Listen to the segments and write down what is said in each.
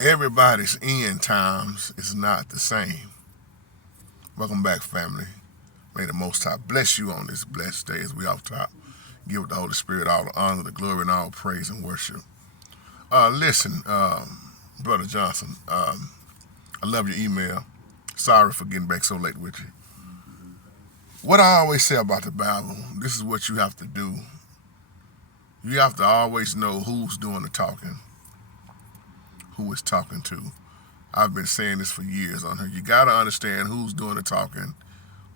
Everybody's end times is not the same. Welcome back, family. May the Most High bless you on this blessed day as we off top. Give the Holy Spirit all the honor, the glory, and all praise and worship. Listen, Brother Johnson, I love your email. Sorry for getting back so late with you. What I always say about the Bible, this is what you have to do. You have to always know who's doing the talking, who is talking to. I've been saying this for years on here. You got to understand who's doing the talking,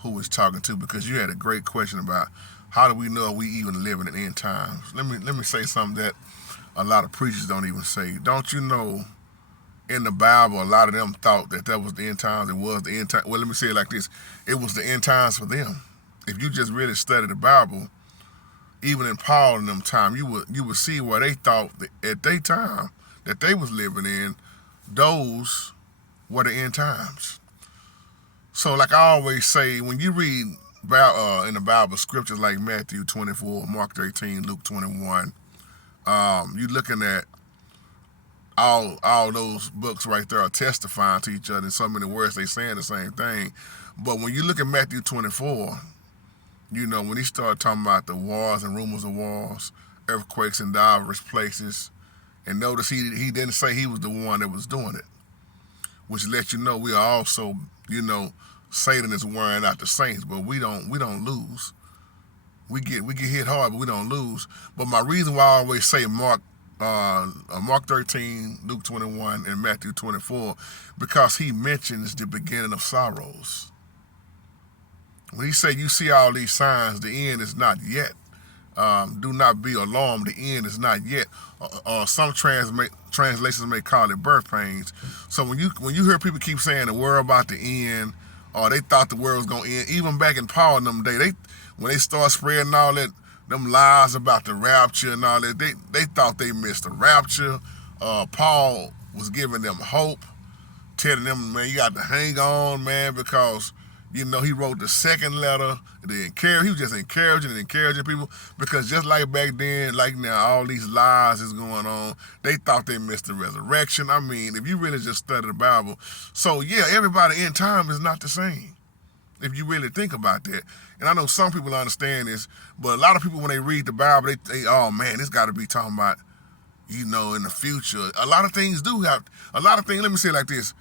who is talking to, because you had a great question about how do we know we even live in the end times. Let me say something that a lot of preachers don't even say. Don't you know in the Bible, a lot of them thought that was the end times. It was the end time. Well, let me say it like this. It was the end times for them. If you just really study the Bible, even in Paul and them time, you would see where they thought that at their time that they was living in, those were the end times. So like I always say, when you read about, in the Bible scriptures like Matthew 24, Mark 13, Luke 21, you're looking at all those books right there are testifying to each other in so many words. They saying the same thing. But when you look at Matthew 24, when he started talking about the wars and rumors of wars, earthquakes in diverse places, and notice he didn't say he was the one that was doing it, which lets you know we are also, Satan is wearing out the saints, but we don't lose. We get hit hard, but we don't lose. But my reason why I always say Mark 13, Luke 21, and Matthew 24, because he mentions the beginning of sorrows. When he say you see all these signs, the end is not yet. Do not be alarmed. The end is not yet. Some translations may call it birth pains. So when you hear people keep saying the world about to end, or they thought the world was gonna end, even back in Paul and them day, when they start spreading all that them lies about the rapture and all that, they thought they missed the rapture. Paul was giving them hope, telling them, man, you got to hang on, man, because he wrote the second letter. He was just encouraging people, because just like back then, like now, all these lies is going on. They thought they missed the resurrection. I mean, if you really just study the Bible, so yeah, everybody in time is not the same, if you really think about that. And I know some people understand this, but a lot of people, when they read the Bible, they oh man, this got to be talking about, in the future. A lot of things, let me say it like this.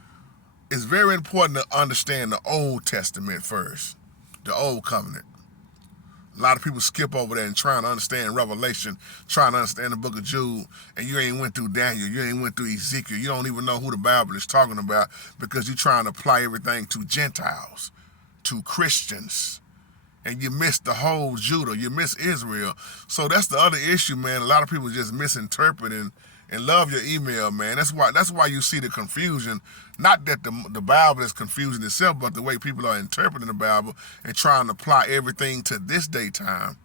It's very important to understand the Old Testament first, the Old Covenant. A lot of people skip over that and trying to understand Revelation, trying to understand the book of Jude, and you ain't went through Daniel, you ain't went through Ezekiel. You don't even know who the Bible is talking about, because you're trying to apply everything to Gentiles, to Christians, and you miss the whole Judah, you miss Israel. So that's the other issue, man. A lot of people just misinterpreting. And love your email, man. That's why you see the confusion. Not that the Bible is confusing itself, but the way people are interpreting the Bible and trying to apply everything to this day time,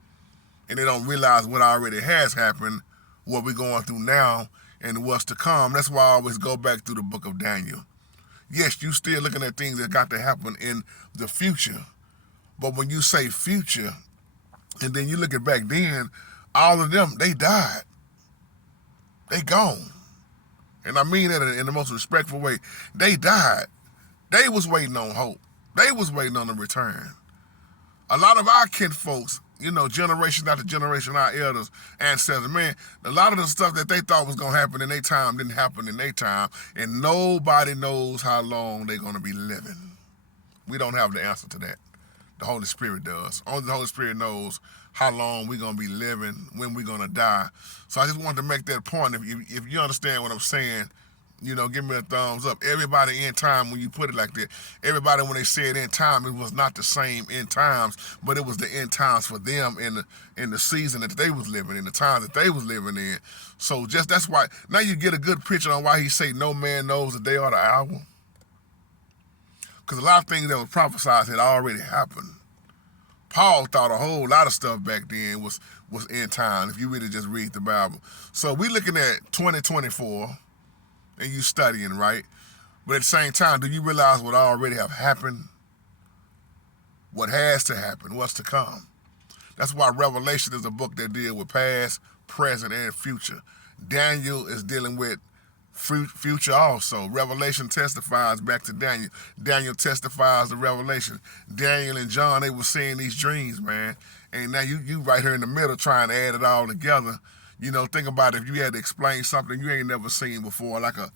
and they don't realize what already has happened, what we're going through now, and what's to come. That's why I always go back through the book of Daniel. Yes, you still looking at things that got to happen in the future, but when you say future, and then you look at back then, all of them, they died. They gone. And I mean that in the most respectful way. They died. They was waiting on hope. They was waiting on a return. A lot of our kinfolks, generation after generation, our elders, ancestors, man, a lot of the stuff that they thought was going to happen in their time didn't happen in their time, and nobody knows how long they're going to be living. We don't have the answer to that. The Holy Spirit does. Only the Holy Spirit knows how long we're going to be living, when we're going to die. So I just wanted to make that point. If you understand what I'm saying, give me a thumbs up. Everybody in time, when you put it like that, everybody, when they said in time, it was not the same end times, but it was the end times for them in the season that they was living in, the time that they was living in. So that's why, now you get a good picture on why he say no man knows the day or the hour. Because a lot of things that were prophesied had already happened. Paul thought a whole lot of stuff back then was end time, if you really just read the Bible. So we looking at 2024, and you studying, right? But at the same time, do you realize what already have happened? What has to happen? What's to come? That's why Revelation is a book that deals with past, present, and future. Daniel is dealing with future also. Revelation testifies back to Daniel. Daniel testifies to Revelation. Daniel and John, they were seeing these dreams, man. And now you right here in the middle trying to add it all together. You know, think about it. If you had to explain something you ain't never seen before, like a,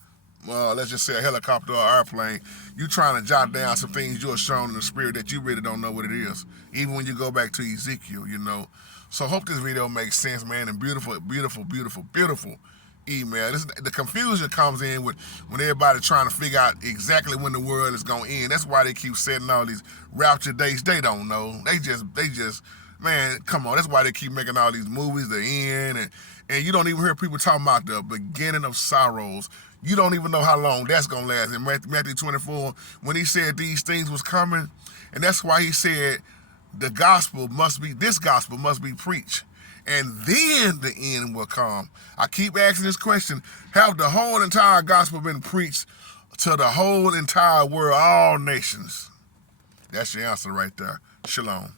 let's just say a helicopter or airplane, you trying to jot down some things you're shown in the spirit that you really don't know what it is. Even when you go back to Ezekiel, you know. So hope this video makes sense, man, and beautiful, beautiful, beautiful, beautiful email. The confusion comes in with when everybody trying to figure out exactly when the world is going to end. That's why they keep setting all these rapture dates. They don't know. They just, man, come on. That's why they keep making all these movies, the end, and you don't even hear people talking about the beginning of sorrows. You don't even know how long that's going to last. In Matthew 24, when he said these things was coming, and that's why he said this gospel must be preached. And then the end will come. I keep asking this question, have the whole entire gospel been preached to the whole entire world, all nations? That's your answer right there. Shalom.